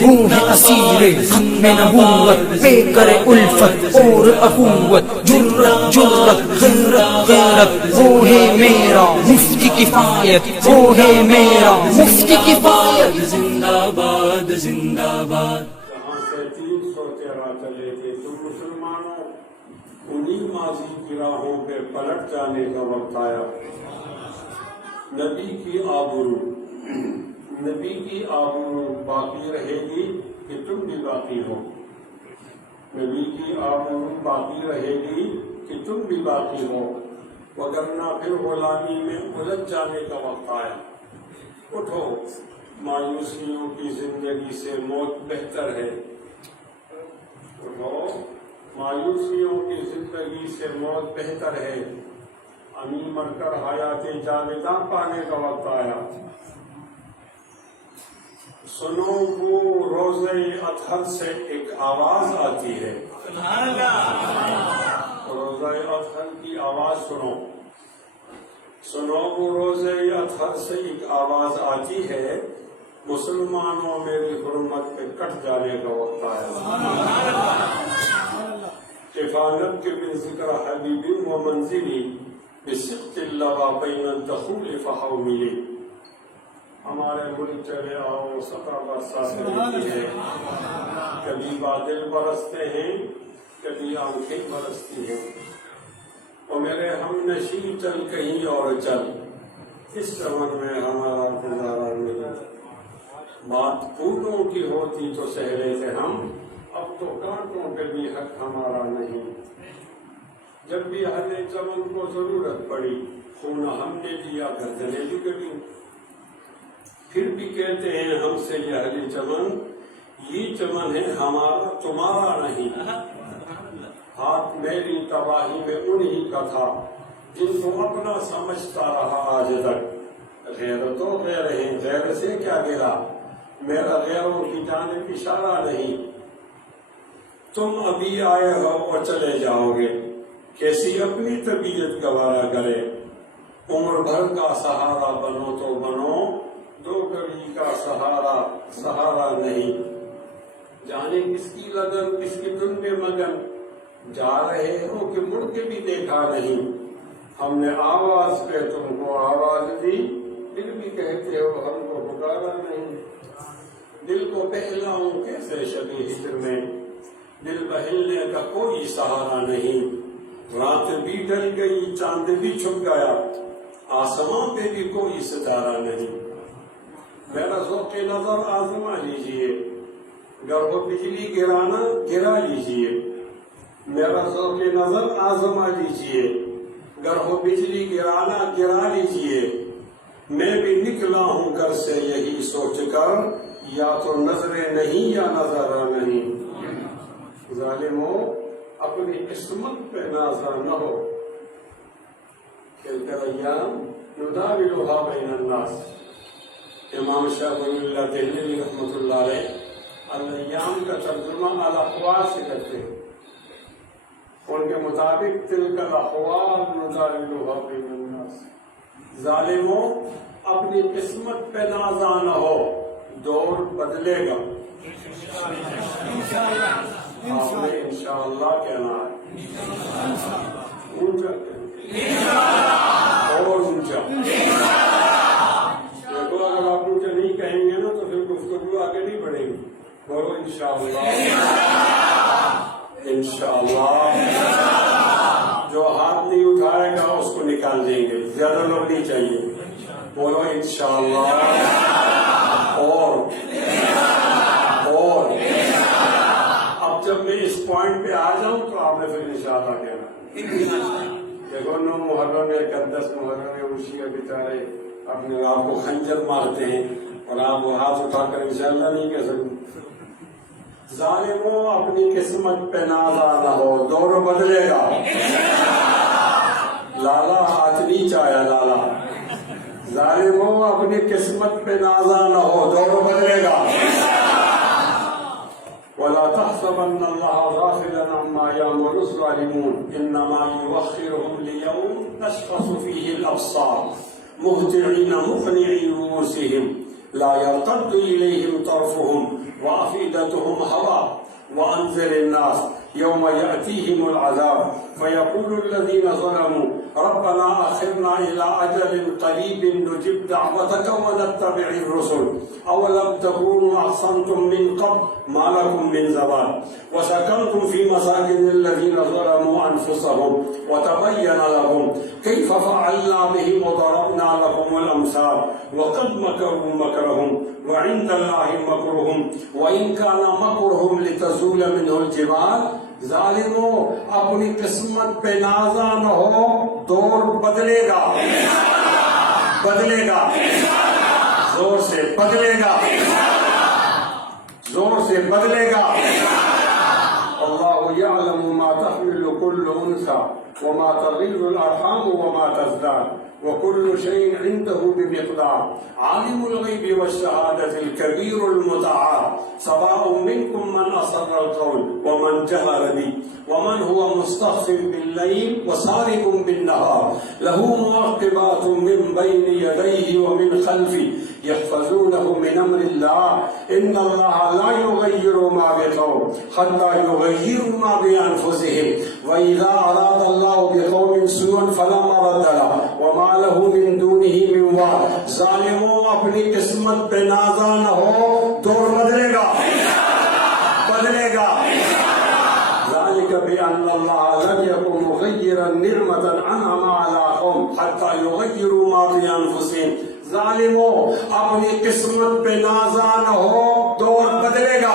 وہ ہے اسیر ختم نبوت، بے کر الفت اور اخوت، جرت جرت غیرت غیرت، وہ ہے میرا مفتی کفایت، وہ ہے میرا مفتی کفایت، زندہ باد زندہ باد۔ جہاں سے 313 چلے تھے تو مسلمانوں انہی ماضی کی راہوں پہ پلٹ جانے کا وقت آیا۔ نبی کی آبرو باقی رہے گی کہ تم بھی باقی ہو، نبی کی آبرو باقی رہے گی کہ تم بھی باقی ہو، وگرنہ پھر غلامی میں الجھ جانے کا وقت آیا۔ اٹھو، مایوسیوں کی زندگی سے موت بہتر ہے، اٹھو، مایوسیوں کی زندگی سے موت بہتر ہے، امی مر کر حیات جاویداں پانے کا وقت آیا۔ سنو وہ روزہ اطہر سے ایک آواز آتی ہے، روزہ اطہر کی آواز سنو، سنو وہ روزہ اطہر سے ایک آواز آتی ہے، مسلمانوں میری حرمت پہ کٹ جانے کا وقت آیا۔ کفالت کے بن ذکر حبیبی و منزلی بسقط اللوا بین الدخول فحوملی۔ ہمارے ملک چلے آؤ سطح برسات رہتی ہے، کبھی بادل برستے ہیں کبھی آنکھیں برستی ہیں، اور میرے ہم نشیں چل کہیں اور چل، اس چمن میں ہمارا گزارا نہیں۔ بات پھولوں کی ہوتی تو سہ لیتے ہم، اب تو کانٹوں پہ بھی حق ہمارا نہیں۔ جب بھی اہل چمن کو ضرورت پڑی، خون ہم نے دیا گردنیں بھی کٹی، پھر بھی کہتے ہیں ہم سے یہ اہل چمن، یہ چمن ہے ہمارا تمہارا نہیں۔ ہاتھ میری تباہی میں انہی کا تھا جن کو اپنا سمجھتا رہا آج تک، غیر تو غیر ہیں، غیر سے کیا گرا، میرا غیروں کی جانب اشارہ نہیں۔ تم ابھی آئے ہو اور چلے جاؤ گے، کیسی اپنی طبیعت گوارا کرے، عمر بھر کا سہارا بنو تو بنو، دو گھڑی کا سہارا نہیں۔ جانے کس کی لگن کس کی دن میں مگن، جا رہے ہو کہ مڑ کے بھی دیکھا نہیں، ہم نے آواز پہ تم کو آواز دی، پھر بھی کہتے ہو ہم کو پکارا نہیں۔ دل کو بہلاؤں کیسے شبِ ہجر میں، دل بہلنے کا کوئی سہارا نہیں۔ رات بھی ڈل گئی چاند بھی چھپ گیا، آسمان پہ بھی کوئی ستارہ نہیں۔ میرا ذوق نظر آزما لیجئے، گر ہو بجلی گرانا گرا لیجئے، میرا ذوق نظر آزما لیجئے، گر ہو بجلی گرانا گرا لیجئے۔ میں بھی نکلا ہوں گھر سے یہی سوچ کر، یا تو نظریں نہیں یا نظارہ نہیں۔ ظالمو اپنی قسمت پہ نازا نہ ہو، تلک الایام نداولها بین الناس۔ امام شاہ ولی اللہ دہلوی رحمۃ اللہ علیہ الایام کا ترجمہ الاحوال سے کرتے ہیں، ان کے مطابق تلک الاحوال نداولها بین الناس۔ ظالموں اپنی قسمت پہ نازا نہ ہو، دور بدلے گا۔ آپ نے انشاءاللہ کہنا ہے، اونچا کہنا اور اونچا۔ دیکھو اگر آپ اونچا نہیں کہیں گے نا تو پھر گفتگو آگے نہیں بڑھے گی۔ بولو انشاءاللہ، انشاءاللہ۔ جو ہاتھ نہیں اٹھائے گا اس کو نکال دیں گے، زیادہ لوگ نہیں چاہیے۔ بولو انشاءاللہ، اور اب جب میں اس پوائنٹ پہ آ جاؤں تو آپ نے پھر انشاءاللہ کہنا۔ دیکھو 9 محرم یا 10 محرم اسی کے بیچارے اپنے آپ کو خنجر مارتے ہیں اور آپ وہ ہاتھ اٹھا کر انشاءاللہ نہیں کہہ سکتے۔ ظالموں اپنی قسمت پہ نازا نہ ہو، دور بدلے گا۔ لالا ہاتھ نہیں چاہیا لالا۔ ظالموں اپنی قسمت پہ نازا نہ ہو، دور بدلے گا۔ وَلَا تَحْسَبَنَّ اللَّهَ غَافِلًا عَمَّا يَعْمَلُ الظَّالِمُونَ إِنَّمَا يُؤَخِّرُهُمْ لِيَوْمٍ تَشْخَصُ فِيهِ الْأَبْصَارُ مُهْطِعِينَ مُقْنِعِي رُءُوسِهِمْ لا يرتد إليهم طرفهم وأفئدتهم هواء وأنذر الناس يوم يأتيهم العذاب فيقول الذين ظلموا ربنا أخرنا إلى أجل قريب نجب دعوتك ونتبع الرسل أولم تكونوا أحسنتم من قبل ما لكم من زوال وسكنتم في مساكن الذين ظلموا أنفسهم وتبين لهم كيف فعلنا بهم وضربنا لكم الأمثال وقد مكروا مكرهم وعند الله مكرهم وإن كان مكرهم لتزول منه الجبال ظالموں اپنی قسمت پہ نازا نہ ہو دور بدلے گا زور سے بدلے گا اللہ یعلم ما تحمل كل انثى وما تغيض الارحام وما تزداد وكل شيء عنده بمقدار عالم الغيب والشهادة الكبير المتعال سواء منكم من أسر القول ومن جهر به ومن هو مستخف بالليل وسارق بالنهار له معقبات من بين يديه ومن خلفه يحفظونه من أمر الله إن الله لا يغير ما بقوم حتى يغيروا ما بأنفسهم وإذا أراد الله بقوم سوءا فلا مرد له وما له من دونه من وال ظالموں اپنی قسمت پہ نازا نہ ہو دور بدلے گا ذلك بأن الله لم يكن مغيرا نعمة أنعم على قوم حتى يغيروا ما بأنفسهم ظالموں اپنی قسمت پہ نازا نہ ہو دور بدلے گا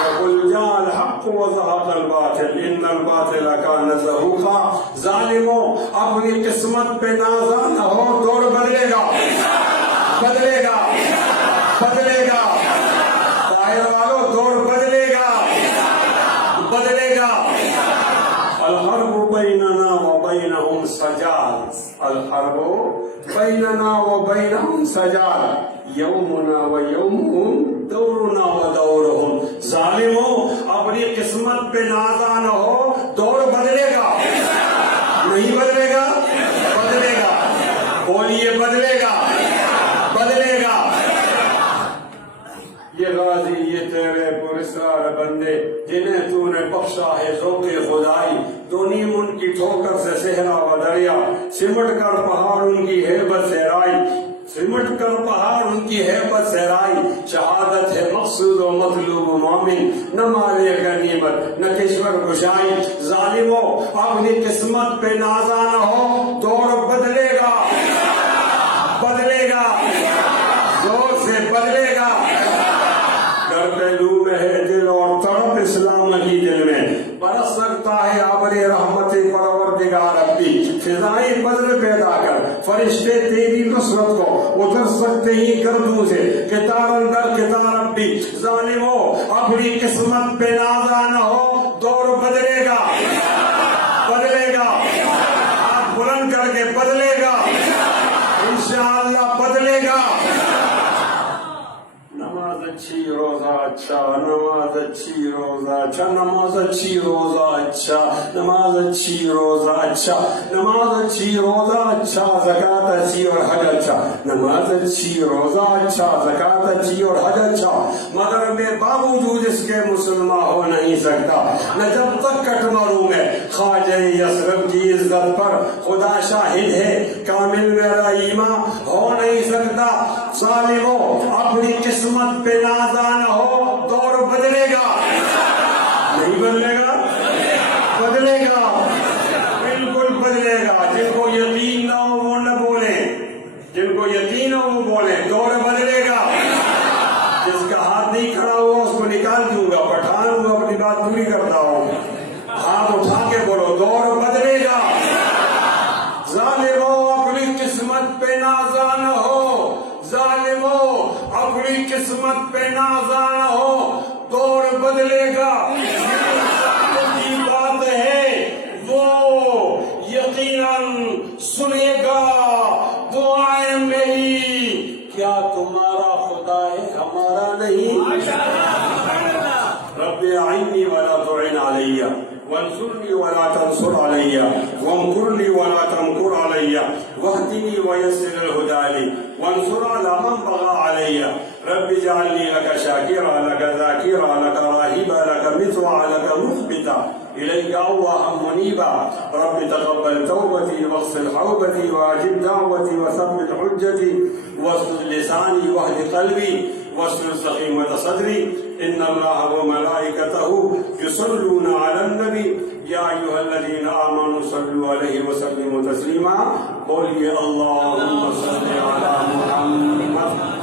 وقل جاء الحق وزهق الباطل ان الباطل كان زهوقا ظالموں اپنی قسمت پہ نازا نہ ہو دور بدلے گا باہر والوں دور بدلے گا الحرب بیننا وبینہم سجال یومنا ویومہم دورنا ودورہم ظالموں اپنی قسمت پہ نازا نہ ہو دور بدلے گا بولیے بدلے گا یہ غازی یہ تیرے پرسرار بندے جنہیں تو نے بخشا ہے ذوق خدائی دو نیم ان کی ٹھوکر سے صحرا و دریا سمٹ کر پہاڑ ان کی ہیبت سے رائی شہادت ہے مقصود و مطلوب مومن نہ مالے غنیمت نہ کشور کشائی ظالموں اپنی قسمت پہ نازا نہ ہو دور بدلے گا زور سے بدلے گا ڈر پہلو میں ہے دل اور تڑپ اسلام کی دل میں برس سکتا ہے آبر رحمت پروردگار ربی فضائیں بدر پیدا کر فرشتے تیری نصرت کو اتر سکتے ہی گردوں سے کتار اندر کتار ربی ظالموں اپنی قسمت پہ نازا نہ ہو دور بدلے گا آپ بلند کر کے بدلے گا انشاءاللہ بدلے گا نماز اچھی روزہ اچھا نماز اچھی روزہ اچھا نماز اچھی روزہ اچھا نماز اچھی روزہ اچھا نماز اچھی روزہ اچھا زکات اچھی اور حج اچھا نماز اچھی روزہ اچھا زکات اچھی اور حج اچھا مگر میں باوجود اس کے مسلمان ہو نہیں سکتا نہ جب تک کٹ مروں میں خواجہ یثرب کی عزت پر خدا شاہد ہے کامل میرا ایمان ہو نہیں سکتا ظالموں اپنی قسمت پہ نازا نہ ہو دور بدلے گا نہیں بدلے گا بالکل بدلے گا جن کو یقین نہ ہو وہ نہ بولیں جن کو یقین ہو وہ بولیں دور بدلے گا جس کا ہاتھ نہیں کھڑا ہوا اس کو نکال دوں گا پٹھان ہوں اپنی بات پوری کرتا ہوں ہاتھ اٹھا کے بولو دور بدلے گا ظالموں اپنی قسمت پہ نازا نہ ہو اپنی قسمت پہ نازا نہ ہو دور بدلے گا کی بات ہے وہ یقیناً سنے گا دعائیں میری کیا تمہارا خدا ہے ہمارا نہیں رب اعنی ولا تعن علی وانصرني ولا تنصر علي وامكر لي ولا تمكر علي واهدني ويسر الهدى لي وانصر على من بغى علي رب اجعلني لك شاكرا لك ذاكرا لك راهبا لك مطوعا لك مخبتا إليك أواها منيبا رب تقبل توبتي واغسل حوبتي وأجب دعوتي وثبت حجتي واصلح لساني واهد قلبي واشفر سخيمة صدري إن الله وملائكته يصلون على النبي يا أيها الذين آمنوا صلوا عليه وسلموا تسليما قل يا اللهم صل على محمد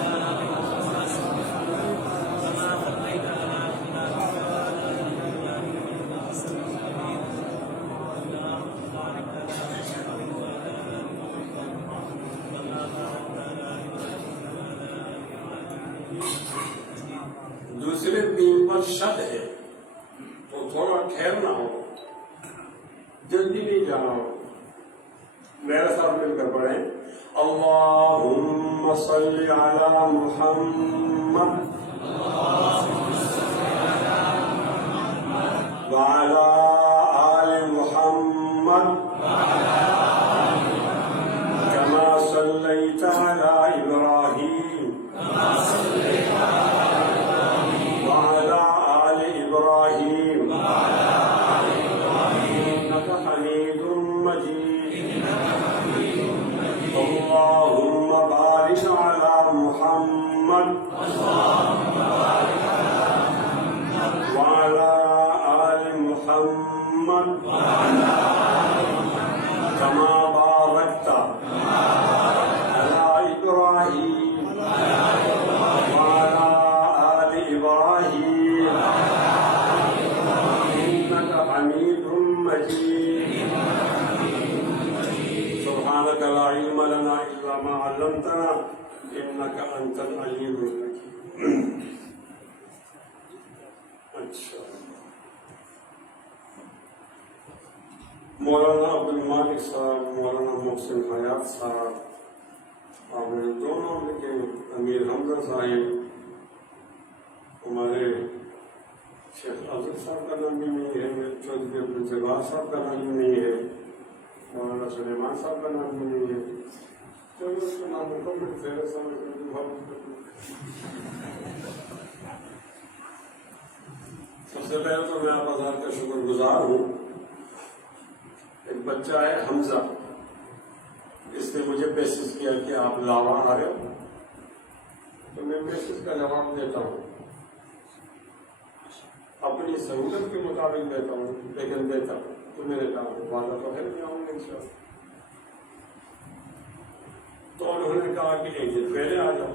دوسرے دین پر شد ہے تو تھوڑا ٹھہرنا ہو جلدی نہیں جانا ہو میرے ساتھ مل کر پڑھیں اللہم صلی علی محمد وعلی آل محمد كما صلیت علی ابراہیم اللهم بارك على محمد وعلى آل محمد كما باركت على إبراهيم وعلى آل إبراهيم إنك حميد مجيد سبحانك لا علم لنا إلا ما علمتنا إنك أنت العليم الحكيم. مولانا عبد المالک صاحب مولانا محسن حیات صاحب اور دونوں کے امیر حمزہ صاحب ہمارے شیخ افضل صاحب کا نام بھی نہیں ہے چودھری عبدالجبار صاحب کا نام بھی نہیں ہے مولانا سلیمان صاحب کا نام بھی نہیں ہے چلو اس کے نام کو بھی فیرے سب سے پہلے تو میں آپ آزاد کا شکر گزار ہوں. ایک بچہ ہے حمزہ اس نے مجھے میسج کیا کہ آپ لاوا آ رہے ہو تو میں میسج کا جواب دیتا ہوں اپنی سہولت کے مطابق دیتا ہوں لیکن دیتا ہوں تو میرے کام وعدہ تو ہے نہیں آؤں گا انشاءاللہ. تو انہوں نے کہا کہ ایک دن پہلے آ جاؤ.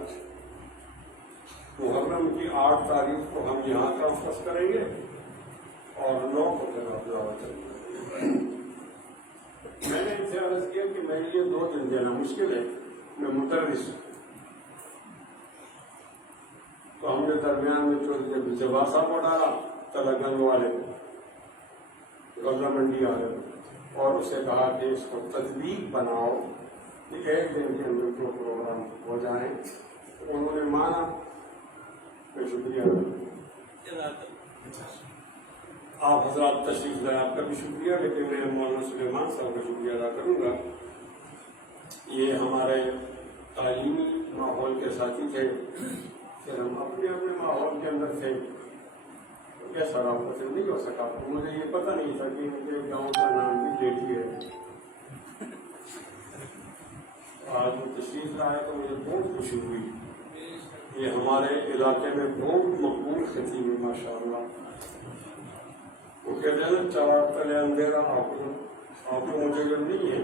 محرم کی 8 تاریخ کو ہم یہاں کانفرنس کریں گے اور 9 کو پھر آپ لاوا چلیں گے. میں نے ان سے عرض کیا کہ میرے لیے 2 دن دینا مشکل ہے میں مدرس ہوں. تو ہم نے درمیان میں چودھری عبدالجبار صاحب کو ڈالا تلنگانہ والے غزہ منڈی والے اور اسے کہا کہ اس کو تطبیق بناؤ کہ 1 دن کے اندر جو پروگرام ہو جائیں. انہوں نے مانا. میں شکریہ آپ حضرات تشریف لائے آپ کا بھی شکریہ لیکن میں مولانا سلیمان صاحب کا شکریہ ادا کروں گا. یہ ہمارے تعلیمی ماحول کے ساتھی تھے پھر ہم اپنے اپنے ماحول کے اندر تھے کیسا رابطہ سے نہیں ہو سکا. مجھے یہ پتہ نہیں تھا کہ ان کے گاؤں کا نام بھی لیٹی ہے. آج وہ تشریف لائے تو مجھے بہت خوشی ہوئی. یہ ہمارے علاقے میں بہت مقبول خطیب ہے ماشاء اللہ. وہ کہتے ہیں نا چراغ تلے اندھیرا آپ کو مجھے نہیں ہے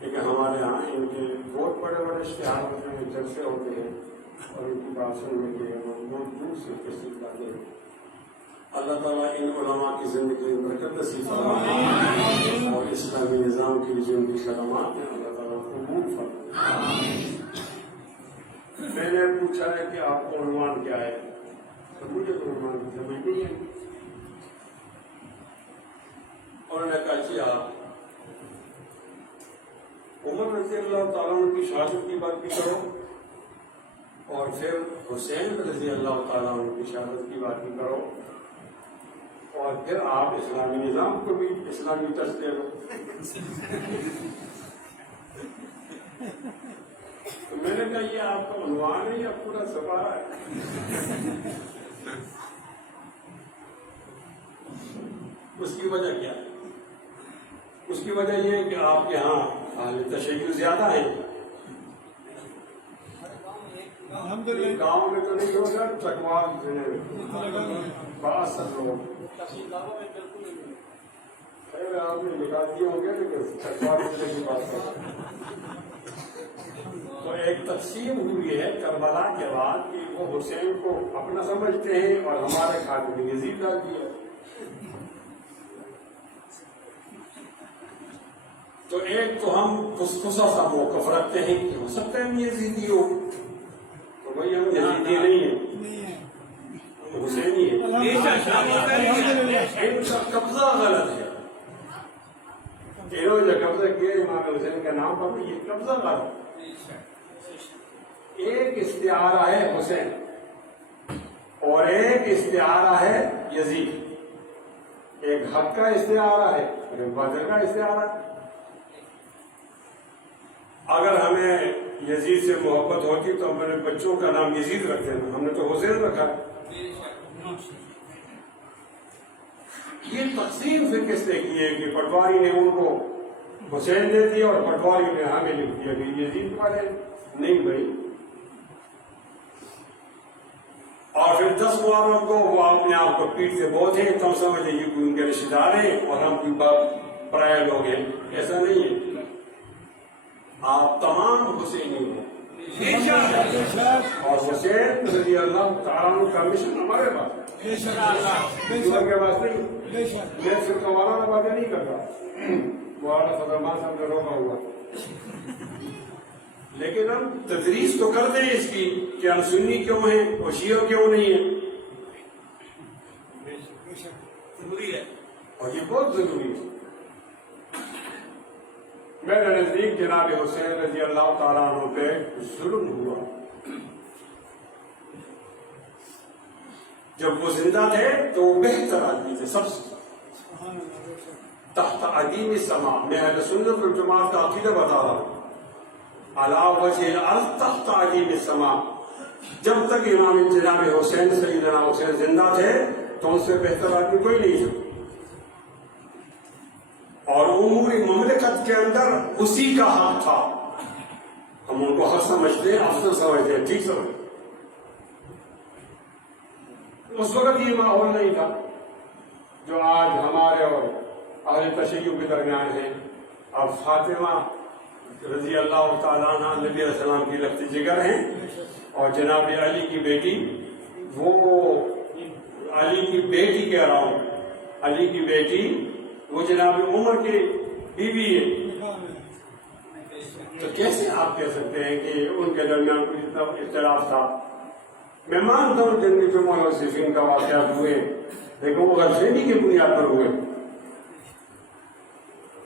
لیکن ہمارے یہاں ان کے بہت بڑے بڑے اشتہار ہوتے ہیں جلسے ہوتے ہیں اور ان کی بات سننے کے بہت دور سے تشریف لاتے ہیں. اللہ تعالیٰ ان علماء کی زندگی میں برکت نصیب فرمائے اور اسلامی نظام کی جو ان کی خدمات ہیں اللہ تعالیٰ قبول فرمائے. میں نے پوچھا ہے کہ آپ کو عنوان کیا ہے تو مجھے تو عنوان کی سمجھ نہیں ہے. انہوں نے کہا جی آپ عمر رضی اللہ تعالیٰ عنہ کی شہادت کی بات بھی کرو اور پھر حسین رضی اللہ تعالیٰ عنہ کی شہادت کی بات بھی کرو اور پھر آپ اسلامی نظام کو بھی اسلامی ٹچ دے دو. تو میں نے کہا یہ آپ کا عنوان ہے یا پورا سپارہ ہے؟ اس کی وجہ کیا ہے؟ اس کی وجہ یہ ہے کہ آپ کے ہاں اہل تشیع زیادہ ہیں. گاؤں میں تو نہیں ہوگا، چکوال ضلع میں 62 لوگ. آپ نے نکال دیے ہوں گے لیکن چکوال ضلع کی بات کریں. تو ایک تقسیم ہوئی ہے کربلا کے بعد کہ وہ حسین کو اپنا سمجھتے ہیں اور ہمارے خاتم یزید ڈال دیا. تو ایک تو ہم خصوصا سا موقف رکھتے ہیں کہ ہو سکتا ہے ہم یزیدی ہو، تو بھائی ہم یزیدی نہیں ہیں، ہم حسینی ہیں. ان کا قبضہ غلط ہے. انہوں نے جو قبضہ کیا امام حسین کا نام پر، یہ قبضہ غلط ہے. ایک استعارہ ہے حسین اور ایک استعارہ ہے یزید. ایک حق کا استعارہ ہے اور ایک باطل کا استعارہ ہے. اگر ہمیں یزید سے محبت ہوتی تو ہم نے بچوں کا نام یزید رکھتے ہیں، ہم نے تو حسین رکھا. یہ تقسیم پھر کس نے کی ہے کہ پٹواری نے ان کو حسین دے دیا اور پٹواری نے ہمیں لکھ دیا کہ یزید والے. نہیں بھائی. اور پھر 10 محرم کو وہ اپنے آپ کو پیٹ سے بہت ہیں، تم سمجھ لیجیے کہ ان کے رشتے دار ہیں اور ہم کوئی پرائے لوگ ہیں. ایسا نہیں ہے. آپ تمام حسینی ہیں اور حسین رضی اللہ تعالیٰ عنہ کا مشن ہمارے پاس ہے، کے پاس نہیں. میں صرف مولانا باتیں نہیں کرتا، مولانا فضل مان صاحب نے روکا ہوا، لیکن ہم تدریس تو کرتے ہیں اس کی کہ ہم سنی کیوں ہیں اور شیعہ کیوں نہیں ہیں. اور یہ بہت ضروری ہے. میرے نزدیک جناب حسین رضی اللہ تعالیٰ عنہ پہ ظلم ہوا. جب وہ زندہ تھے تو وہ بہتر آدمی تھے، سب سے تحت عدیم السماء. میں اہل سنت والجماعت کا عقیدہ بتا رہا ہوں. علی وجہ الارض تحت عدیم السماء. جب تک امام جناب حسین سیدنا حسین زندہ تھے تو ان سے بہتر آدمی کوئی نہیں تھا. اور امور مملکت کے اندر اسی کا حق تھا. ہم ان کو حق سمجھتے ہیں، افضل سمجھتے ہیں، ٹھیک سمجھتے. اس وقت یہ ماحول نہیں تھا جو آج ہمارے اور اہل تشیع کے درمیان ہے. اب فاطمہ رضی اللہ تعالیٰ عنہ نبی علیہ السلام کی لفظ جگر ہیں اور جناب علی کی بیٹی، وہ علی کی بیٹی کہہ رہا ہوں، علی کی بیٹی وہ جناب عمر کی بیوی ہے. تو کیسے آپ کہہ سکتے ہیں کہ ان کے درمیان کچھ اتنا اختلاف تھا؟ میں مانتا ہوں جنگی جمعہ اور صفین کا واقعات ہوئے، لیکن وہ غرضینی کی بنیاد پر ہوئے.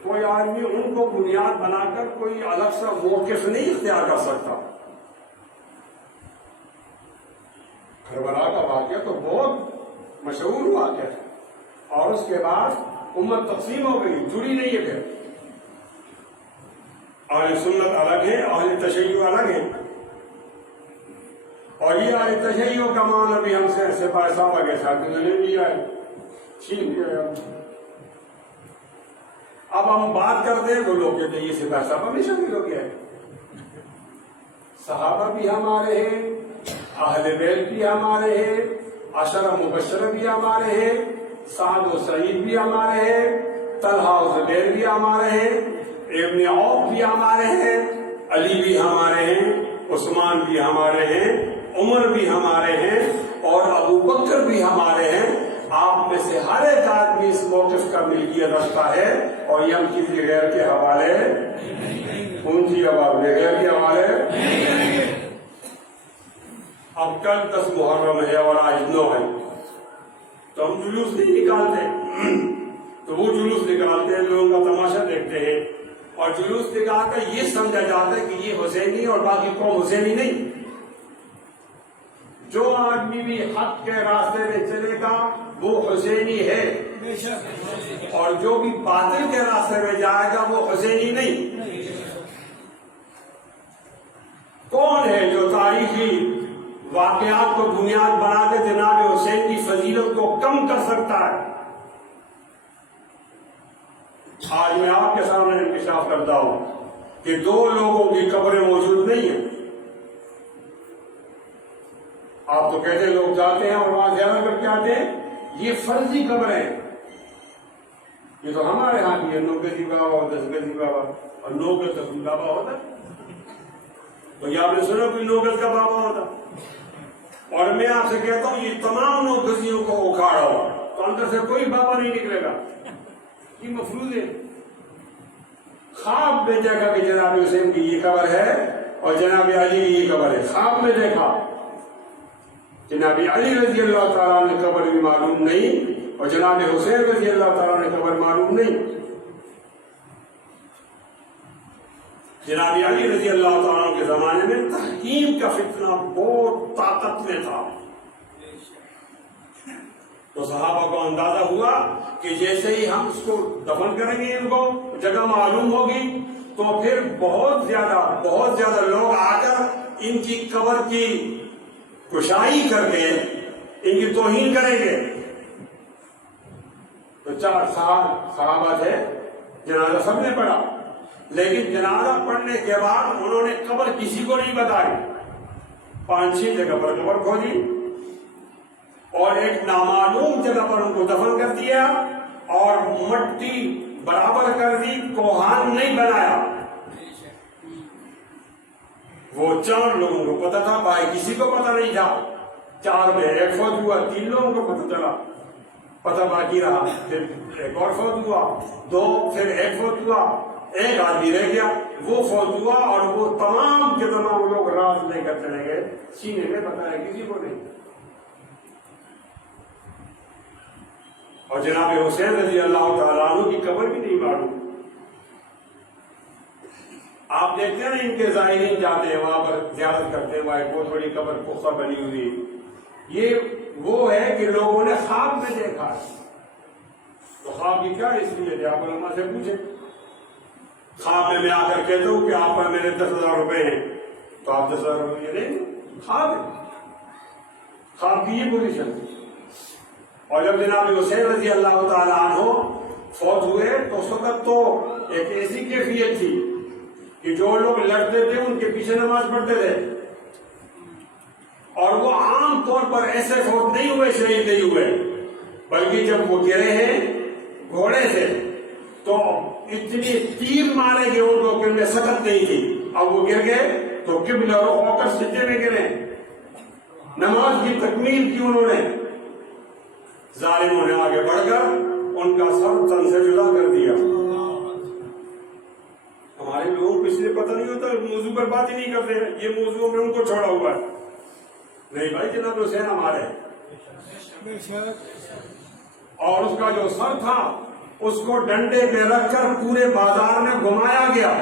کوئی آدمی ان کو بنیاد بنا کر کوئی الگ سا موقف نہیں اختیار کر سکتا. کربلا کا واقعہ تو بہت مشہور واقعہ ہے اور اس کے بعد امت تقسیم ہو گئی، جڑی نہیں ہے. پھر اہل سنت الگ ہے، اہل تشیع الگ ہے. اور یہ اہل تشیع کا مان ابھی ہم سے سپاہ صحابہ کے ساتھ لے لیا ہے، چھین لیا. اب ہم بات کرتے ہیں تو لوگ کہتے ہیں یہ سپاہ صحابہ میں شامل ہو گیا ہے. صحابہ بھی ہمارے ہیں، اہل بیت بھی ہمارے ہیں، عشرہ مبشرہ بھی ہمارے ہیں، سعد و سعید بھی ہمارے ہیں، طلحہ و زبیر بھی ہمارے ہیں، ابن عوف بھی ہمارے ہیں، علی بھی ہمارے ہیں، عثمان بھی ہمارے ہیں، عمر بھی ہمارے ہیں اور ابو بکر بھی ہمارے ہیں. آپ میں سے ہر ایک آدمی اس موقف کا ملکیت رکھتا ہے اور یہ ہم کسی غیر کے حوالے ان کی آواز غیر کے حوالے. اب کل 10 محرم ہے اور آج 9 ہے تو ہم جلوس نہیں نکالتے، تو وہ جلوس نکالتے ہیں، لوگوں کا تماشا دیکھتے ہیں اور جلوس نکال کر یہ سمجھا جاتا ہے کہ یہ حسینی اور باقی قوم حسینی نہیں. جو آدمی بھی حق کے راستے میں چلے گا وہ حسینی ہے، اور جو بھی باطل کے راستے میں جائے گا وہ حسینی نہیں۔ کون ہے جو تاریخی واقعات کو بنیاد بنا کے جناب حسین کی فضیلت کو کم کر سکتا ہے؟ آج میں آپ کے سامنے انکشاف کرتا ہوں کہ 2 لوگوں کی قبریں موجود نہیں ہیں۔ آپ تو کہتے ہیں لوگ جاتے ہیں اور وہاں زیارت کر کے آتے ہیں، یہ فرضی قبر ہے۔ یہ تو ہمارے ہاں بھی ہے، 9 گز بابا اور 10 گز بابا، اور 9 گز کا کوئی بابا ہوتا ہے تو یہ آپ نے سنا کوئی 9 گز کا بابا ہوتا؟ اور میں آپ سے کہتا ہوں یہ تمام 9 گزیوں کو اکھاڑا ہوا تو اندر سے کوئی بابا نہیں نکلے گا۔ یہ مفروض ہے۔ خواب میں دیکھا کہ جناب حسین کی یہ قبر ہے اور جناب علی کی یہ قبر ہے، خواب میں دیکھا۔ جناب علی رضی اللہ تعالیٰ نے قبر بھی معلوم نہیں اور جناب حسین رضی اللہ تعالیٰ نے قبر معلوم نہیں۔ جناب علی رضی اللہ تعالیٰ کے زمانے میں تحکیم کا فتنہ بہت طاقت میں تھا، تو صحابہ کو اندازہ ہوا کہ جیسے ہی ہم اس کو دفن کریں گے، ان کو جگہ معلوم ہوگی تو پھر بہت زیادہ لوگ آ کر ان کی قبر کی کشائی کر کے ان کی توہین کریں گے۔ تو 4 صحابہ تھے، جنازہ سب نے پڑھا، لیکن جنازہ پڑھنے کے بعد انہوں نے قبر کسی کو نہیں بتائی، 5-6 جگہ پر قبر کھودی اور ایک نامعلوم جگہ پر ان کو دفن کر دیا اور مٹی برابر کر دی، کوہان نہیں بنایا۔ وہ 4 لوگوں کو پتا تھا، بھائی کسی کو پتا نہیں تھا۔ 4 میں ایک فوت ہوا، 3 لوگوں کو پتا چلا، پتا باقی رہا، پھر ایک اور فوت ہوا، 2، پھر ایک فوت ہوا، ایک آدمی رہ گیا، وہ فوت ہوا اور وہ تمام کے تمام لوگ راز لے کر چلے گئے، سینے میں بتایا کسی کو نہیں۔ اور جناب حسین رضی اللہ تعالیٰ عنہ کی قبر بھی نہیں معلوم۔ آپ دیکھتے ہیں نا ان کے زائرین جاتے ہیں وہاں پر زیارت کرتے ہیں، وہاں ایک بہت بڑی قبر پختہ بنی ہوئی، یہ وہ ہے کہ لوگوں نے خواب میں دیکھا۔ تو خواب کی کیا اس لیے آپ علماء سے پوچھیں۔ خواب میں آ کر کہتا ہوں کہ آپ پر میرے 10,000 روپے ہیں تو آپ 10,000 روپے دیں، خواب ہے، خواب کی یہ پوزیشن۔ اور جب جناب حسین رضی اللہ تعالیٰ عنہ فوت ہوئے تو اس وقت تو ایک ایسی کیفیت تھی کہ جو لوگ لڑتے تھے ان کے پیچھے نماز پڑھتے تھے، اور وہ عام طور پر ایسے فوت نہیں ہوئے، شہید نہیں ہوئے، بلکہ جب وہ گرے ہیں گھوڑے سے تو اتنی تیر مارے گئے ان کو کہ ان میں سکت نہیں تھی، اب وہ گر گئے تو قبلہ رخ ہو کر سجدے میں گرے، نماز کی تکمیل کی انہوں نے۔ ظالموں نے آگے بڑھ کر ان کا سر تن سے جدا کر دیا۔ ہمارے لوگوں کو اس لیے پتہ نہیں ہوتا، موضوع پر بات ہی نہیں کرتے ہیں، یہ موضوع میں ان کو چھوڑا ہوا ہے۔ نہیں بھائی، جناب حسین ہمارے، اور اس کا جو سر تھا اس کو ڈنڈے پہ رکھ کر پورے بازار میں گھمایا گیا،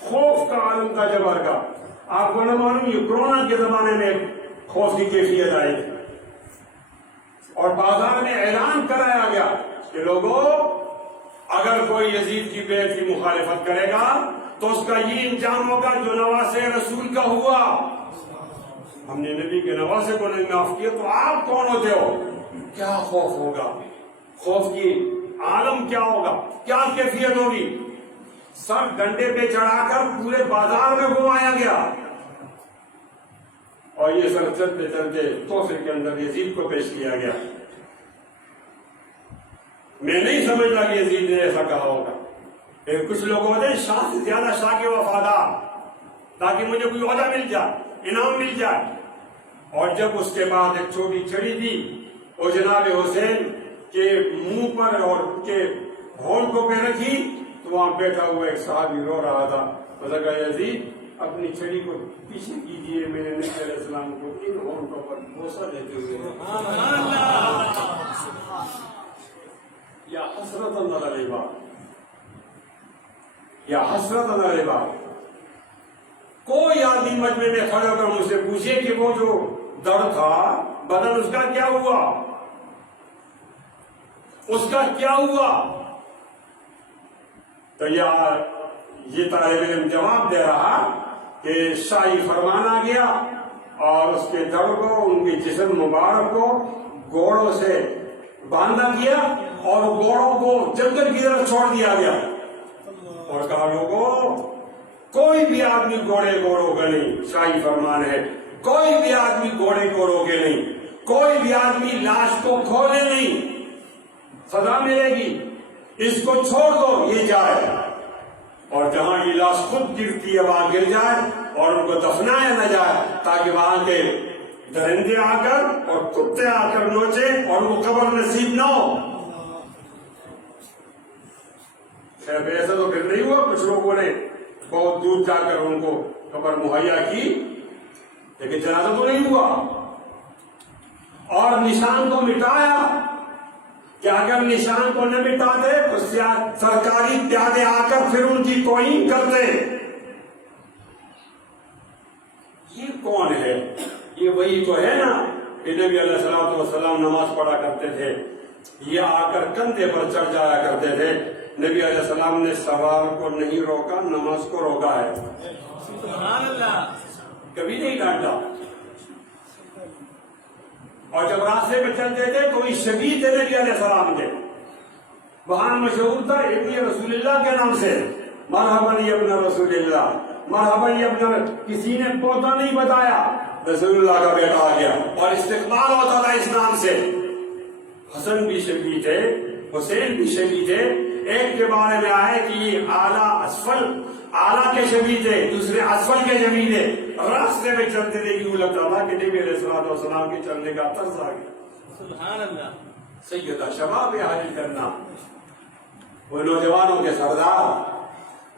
خوف کا عالم تھا جبر کا۔ آپ کو نہ معلوم، یہ کورونا کے زمانے میں خوف کی کیفیت آئی اور بازار میں اعلان کرایا گیا کہ لوگوں اگر کوئی یزید کی بیعت کی مخالفت کرے گا تو اس کا یہ انجام ہوگا جو نواسے رسول کا ہوا۔ ہم نے نبی کے نواسے کو نہیں معاف کیا تو آپ کون ہوتے ہو؟ کیا خوف ہوگا، خوف کی عالم کیا ہوگا، کیا کیفیت ہوگی۔ سر ڈنڈے پہ چڑھا کر پورے بازار میں گھمایا گیا اور یہ سر چلتے چلتے توفے کے اندر یزید کو پیش کیا گیا۔ میں نہیں سمجھتا کہ یزید نے ایسا کہا ہوگا، لیکن کچھ لوگ ہوتے ہیں شاہ سے زیادہ شاہ کے وفادار، تاکہ مجھے کوئی عہدہ مل جائے، انعام مل جائے۔ اور جب اس کے بعد ایک چھوٹی چھڑی تھی وہ جناب حسین کے منہ پر اور کے ہونٹ کو پہ رکھی تو وہاں بیٹھا ہوا ایک صحابی رو رہا تھا، اس نے کہا یزید اپنی چھڑی کو پیچھے کیجیے، میرے نبی علیہ السلام کو ان ہونٹوں پر بوسہ دیتے ہوئے۔ یا حسرت اللہ علیہ، یا حسرت اللہ علیہ۔ کوئی آدمی مجمع میں کھڑا کر مجھ سے پوچھے کہ وہ جو دڑ تھا بدن اس کا کیا ہوا؟ اس کا کیا ہوا؟ تو یہ طالب علم جواب دے رہا کہ شاہی فرمان آ گیا اور اس کے دڑ کو، ان کے جسم مبارک کو گھوڑوں سے باندھا گیا اور گھوڑوں کو جنگل کی طرف چھوڑ دیا گیا اور کہا لوگوں کوئی بھی آدمی گھوڑے کو روکے نہیں، شاہی فرمان ہے کوئی بھی آدمی گھوڑے کو روکے نہیں، کوئی بھی آدمی لاش کو کھولے نہیں، سزا ملے گی، اس کو چھوڑ دو یہ جائے، اور جہاں یہ لاش خود گرتی ہے وہاں گر جائے اور ان کو دفنایا نہ جائے تاکہ وہاں کے درندے آ کر اور کتے آ کر نوچے اور وہ قبر نصیب نہ ہو۔ خیر ایسا تو پھر نہیں ہوا، کچھ لوگوں نے بہت دور جا کر ان کو قبر مہیا کی لیکن جنازہ تو نہیں ہوا، اور نشان کو مٹایا کہ اگر نشان کو نہ مٹاتے تو سرکاری پیادے آ کر پھر ان کی توہین کرتے۔ یہ کون ہے؟ یہ وہی تو ہے نا کہ نبی علیہ الصلوۃ والسلام نماز پڑھا کرتے تھے، یہ آ کر کندھے پر چڑھ جایا کرتے تھے، نبی علیہ السلام نے سوار کو نہیں روکا، نماز کو روکا ہے، سبحان اللہ، کبھی نہیں ڈانٹا۔ اور جب راستے میں چلتے تھے کوئی شبیہ تھے نبی علیہ السلام کے، وہاں مشہور تھا ابن رسول اللہ کے نام سے، مرحبا ابن رسول اللہ، مرحبا ابن، کسی نے پوتا نہیں بتایا، رسول اللہ کا بیٹا آ گیا اور استقبال ہوتا تھا اس نام سے۔ حسن بھی شبیہ تھے، حسین بھی شبیہ تھے، ایک کے بارے میں آئے کہ یہ اعلیٰ اسفل، اعلیٰ کے شبیہ تھے، دوسرے اسفل کے شبیہ تھے، راستے میں چلتے تھے یوں لگتا تھا کہ نبی علیہ السلام کے چلنے کا طرز آ گیا، سبحان اللہ۔ سیدہ شباب حاضر کرنا، وہ نوجوانوں کے سردار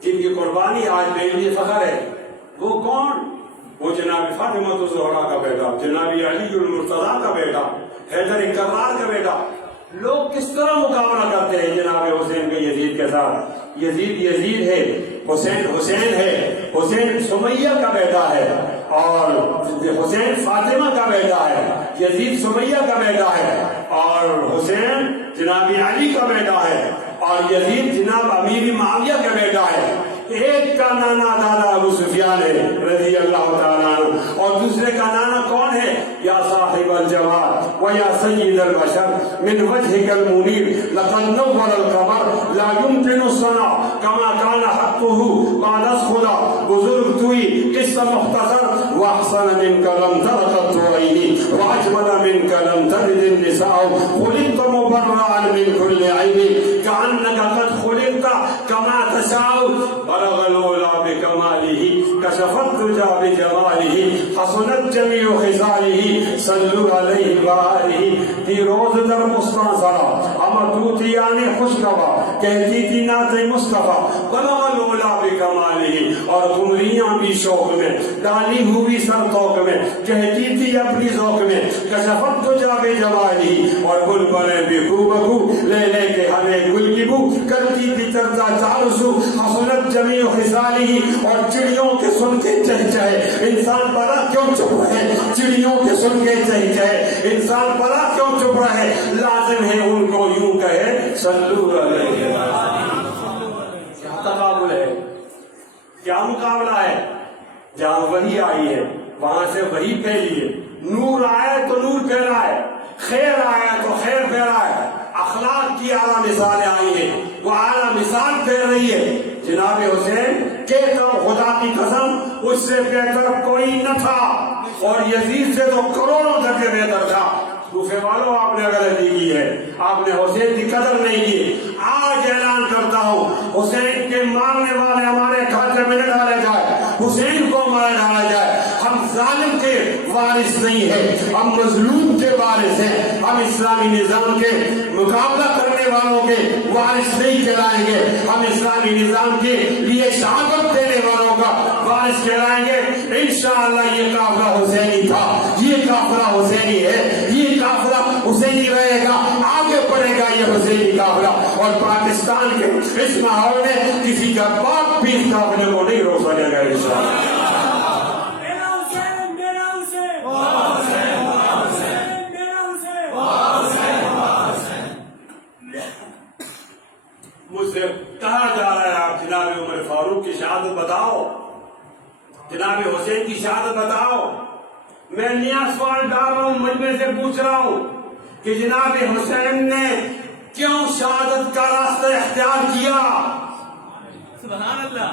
جن کی قربانی آج میرے لیے فخر ہے، وہ کون؟ وہ جناب فاطمہ الزہرا کا بیٹا، جناب علی المرتضیٰ کا بیٹا، حیدر کرار کا بیٹا۔ لوگ کس طرح مقابلہ کرتے ہیں جناب حسین کے یزید کے ساتھ؟ یزید ہے، حسین ہے، حسین سمیہ کا بیٹا ہے اور حسین فاطمہ کا بیٹا ہے، یزید سمیہ کا بیٹا ہے اور حسین جناب علی کا بیٹا ہے اور یزید جناب امیر معاویہ کا بیٹا ہے۔ ایک کا نانا دادا ابو سفیان ہے رضی اللہ تعالیٰ عنہ، اور دوسرے کا نانا کون ہے؟ یا صاحب الجواد و یا سید البشر من وجهك المنیر لقد نور القمر لا يمكن الصنع كما كان حقه بعد الخدا۔ بزرگ توئی قصہ مختصر، واحسن منك لم ترقت عینی واجمل منك لم تلد النساء خلقت مبرئا من كل عیب كأنك قد خلقت كما تشاء بلغ العلا بکمالہ کشفت الدجى بجمالہ حسنت جمیع خصالہ صلوا علیہ وآلہ۔ دی روز در مستنصرہ امدوتیان خوشگوا کہتی تھی نعت مصطفیٰ، بلغ العلا بکمالہ، اور قمریاں بھی شوق میں ڈالی ہوئی سر توق میں کہتی تھی اپنی ذوق میں کشفت الدجى بجمالہ، اور گل بنے بھی بو بگو لے لے کے ہمیں گل کی بو کرتی تھی چرچا چاروں سو حسنت جمیع خصالہ۔ اور چڑیوں کے سن کے چہچہے انسان بڑا کیوں چپ رہے، چڑیوں کے سن کے چہچہے انسان بڑا کیوں چپ رہے، لازم ہے ان کو یوں کہے صلو علیہ وسلم۔ کیا تقابل ہے، کیا مقابلہ ہے؟ جہاں وحی آئی ہے وہاں سے وحی پھیلی ہے، نور آیا تو نور پھیلا ہے، خیر آیا تو خیر پھیلا ہے، اخلاق کی اعلیٰ مثالیں آئی ہیں، وہ اعلیٰ مثال پھیل رہی ہے۔ جناب حسین کہتا ہوں خدا کی قسم اس سے بہتر کوئی نہ تھا، اور یزید سے تو کروڑوں درجے بہتر تھا۔ کوفے والوں آپ نے غلطی کی ہے، آپ نے حسین کی قدر نہیں کی۔ آج اعلان کرتا ہوں حسین کے مارنے والے ہمارے کھاتے میں نہ ڈالے جائے، حسین کو مارا ڈالا جائے۔ ہم ظالم کے وارث نہیں ہیں، ہم مظلوم کے وارث ہیں، ہم اسلامی نظام کے مقابلہ کرنے والوں کے وارث نہیں کہلائیں گے، ہم اسلامی نظام کے لیے شہادت دینے والوں کا وارث کہلائیں گے۔ انشاءاللہ یہ قافلہ حسینی تھا، یہ قافلہ حسینی ہے، یہ قافلہ حسینی رہے گا، آگے بڑھے گا یہ حسینی قافلہ، اور پاکستان کے اس ماحول میں کسی کا باپ بھی اس قافلے کو نہیں روک سکے گا انشاءاللہ۔ حسین کی شہادت بتاؤ. میں نیا سوال ڈال رہا ہوں, مجمع سے پوچھ رہا ہوں کہ جناب حسین نے کیوں شہادت کا راستہ اختیار کیا؟ سبحان اللہ.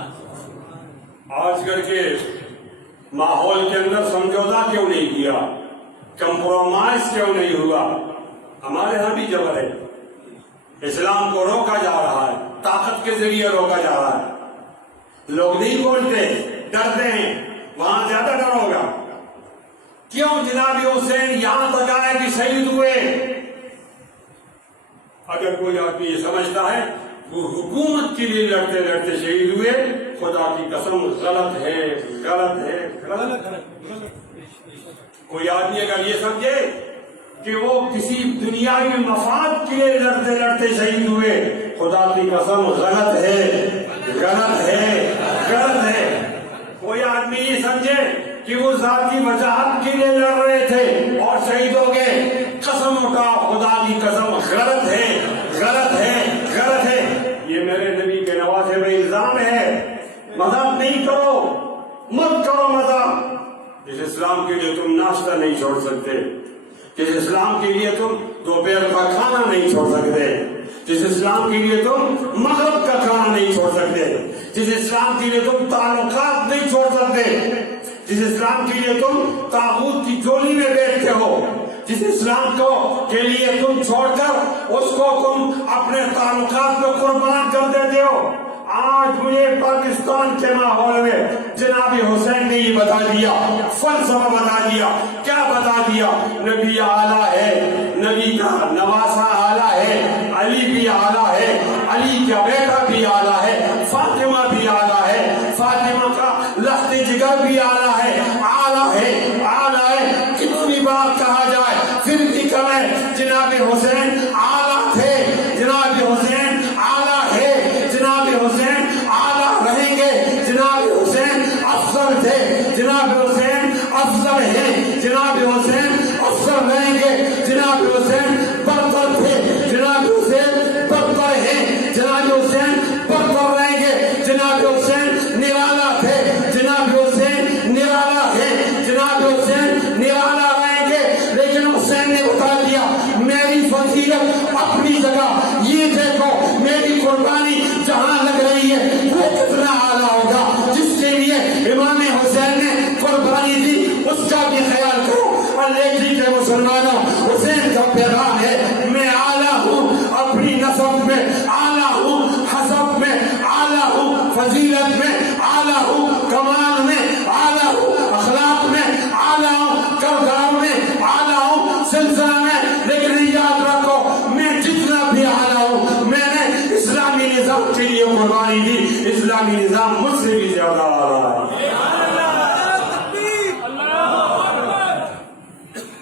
آج کل کے ماحول کے اندر سمجھوتا کیوں نہیں کیا, کمپرومائز کیوں نہیں ہوا؟ ہمارے ہاں بھی جبر ہے. اسلام کو روکا جا رہا ہے, طاقت کے ذریعے روکا جا رہا ہے. لوگ نہیں بولتے, ڈرتے ہیں, وہاں زیادہ ڈر ہوگا. کیوں جناب حسین یہاں تک آئے کہ شہید ہوئے؟ اگر کوئی آدمی یہ سمجھتا ہے وہ حکومت کے لیے لڑتے لڑتے شہید ہوئے, خدا کی قسم غلط ہے, غلط ہے, غلط ہے. کوئی آدمی اگر یہ سمجھے کہ وہ کسی دنیاوی مفاد کے لیے لڑتے لڑتے شہید ہوئے, خدا کی قسم غلط ہے, غلط ہے, غلط ہے. کوئی آدمی یہ سمجھے کہ وہ ذاتی وجاہت کے لیے لڑ رہے تھے اور شہید ہو گئے, قسم اٹھا خدا کی قسم غلط ہے, غلط ہے, غلط ہے. یہ میرے نبی کے نواسے میں الزام ہے. مذہب نہیں کرو, مت کرو مذہب. جس اسلام کے لیے تم ناشتہ نہیں چھوڑ سکتے, جس اسلام کے لیے تم دوپہر کا کھانا نہیں چھوڑ سکتے, جس اسلام کے لیے تم مغرب کا کھانا نہیں چھوڑ سکتے, جس اسلام کے لیے تم تعلقات نہیں چھوڑ سکتے, جس اسلام کے لیے تم طاغوت کی جولی میں بیٹھتے ہو, جس اسلام کو کے لیے تم چھوڑ کر اس کو تم اپنے تعلقات میں قربان کر دیتے ہو. آج مجھے پاکستان کے ماحول میں جناب حسین نے یہ بتا دیا, فلسفہ بتا دیا. کیا بتا دیا؟ نبی اعلیٰ ہے, نبی کا نواسا اعلیٰ ہے, علی بھی اعلیٰ ہے, علی کا بیٹا بھی اعلیٰ ہے, فاطمہ بھی اعلیٰ ہے, فاطمہ کا لخت جگر بھی اعلیٰ ہے, اعلیٰ ہے, اعلیٰ ہے. کتنی بار کہا جائے پھر بھی کم ہے. جناب حسین اعلیٰ تھے, جناب حسین اعلیٰ ہے, جناب حسین اعلیٰ رہیں گے, جناب حسین افضل تھے, جناب حسین افضل ہیں, جناب حسین افضل رہیں گے, جناب حسین برتر تھے, جناب حسین برتر ہیں, جناب حسین برتر رہیں گے, جناب حسین نرالا تھے, جناب حسین نرالا ہے, جناب حسین نرالا رہیں گے. لیکن حسین نے بتا دیا میری فضیلت اپنی جگہ, یہ دیکھو میری قربانی جہاں لگ رہی ہے وہ کتنا اعلیٰ ہوگا. جس کے لیے امام حسین نے قربانی دی اس کا بھی خیال کرو. لیکن کہ مسلمانوں, حسین کا پیغام ہے میں اعلیٰ ہوں, اپنی نسب میں اعلیٰ ہوں, حسب میں اعلیٰ ہوں, فضیلت میں اعلیٰ ہوں, کمال میں اعلیٰ ہوں, اخلاق میں اعلیٰ ہوں, کردار میں اعلیٰ ہوں, سلسلہ میں. لیکن یاد رکھو میں جتنا بھی اعلیٰ ہوں, میں نے اسلامی نظام کے لیے قربانی دی, اسلامی نظام مجھ سے بھی زیادہ اعلیٰ ہے.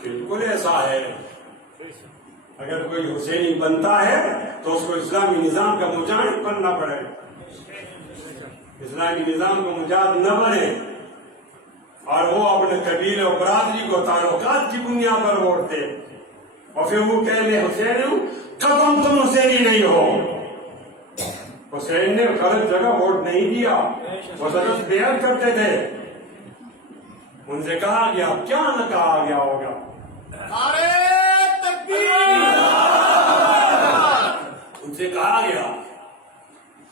بالکل ایسا ہے. اگر کوئی حسینی بنتا ہے تو اس کو اسلامی نظام کا مجاہد بننا پڑے, اسلامی نظام کا مجاہد نہ بنے اور وہ اپنے قبیلے اور برادری کو تعلقات کی بنیاد پر ووٹتے اور پھر وہ کہنے حسین ہوں, قدم تم حسینی نہیں ہو. حسین نے غلط جگہ ووٹ نہیں دیا, وہ غلط بیعت کرتے تھے. ان سے کہا گیا کیا نہ کہا گیا ہوگا, ان سے کہا گیا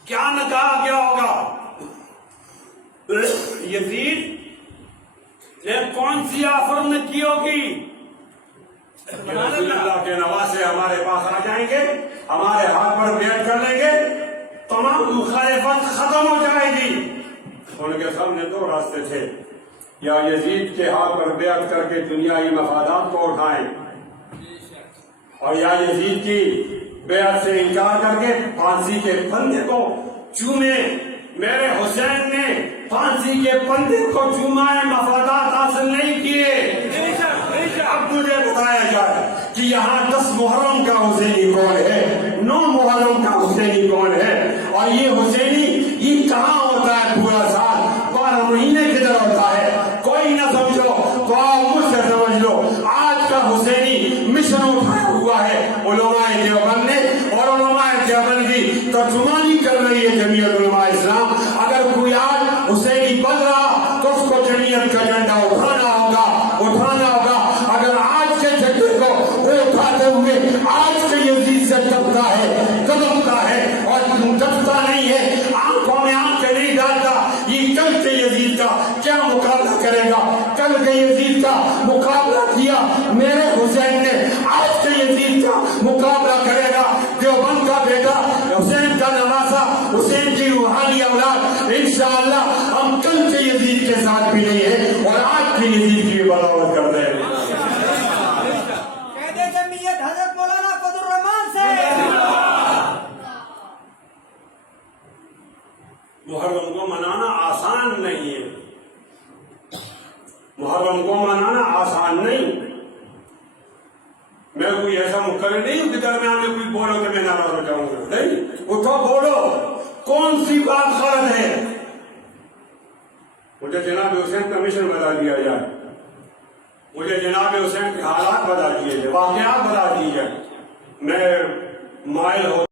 کیا نہ کہا گیا ہوگا. یزید نے کون سی آفر نہ کی ہوگی؟ رسول اللہ کے نواسے ہمارے پاس آ جائیں گے, ہمارے ہاتھ پر بیعت کر لیں گے, تمام مخالفت ختم ہو جائے گی. ان کے سامنے دو راستے تھے, یا یزید کے ہاتھ پر بیعت کر کے دنیائی مفادات کو اٹھائیں, اور یا یزید کی بیعت سے انکار کر کے پھانسی کے پھندے کو چومیں. میرے حسین نے پھانسی کے پھندے کو چومائے, مفادات حاصل نہیں کیے. اب مجھے بتایا جائے کہ یہاں 10 محرم کا حسینی کون ہے, 9 محرم کا حسینی کون ہے, اور یہ حسینی یہ کہاں ہوتا ہے پورا سال, 12 مہینے کدھر ہوتا ہے؟ کوئی نہ سمجھو تو آپ مجھ سے سمجھ لو. آج کا حسینی مشن اٹھایا ہوا ہے علماء دیوبند نے, اور علماء دیوبند کی ترجمانی کر رہی ہے جمعیت علماء اسلام. اگر کوئی آج حسینی بن رہا تو اس کو جمعیت کا میں کوئی ایسا مقرر نہیں ہوں کہ درمیان میں کوئی بولو تو میں ناراض ہو جاؤں گا. نہیں، اٹھو بولو، کون سی بات غلط ہے؟ مجھے جناب حسین کمیشن بتا دیا جائے، مجھے جناب حسین کے حالات بتا دیے جائے، واقعات بتا دیے جائے، میں مائل ہو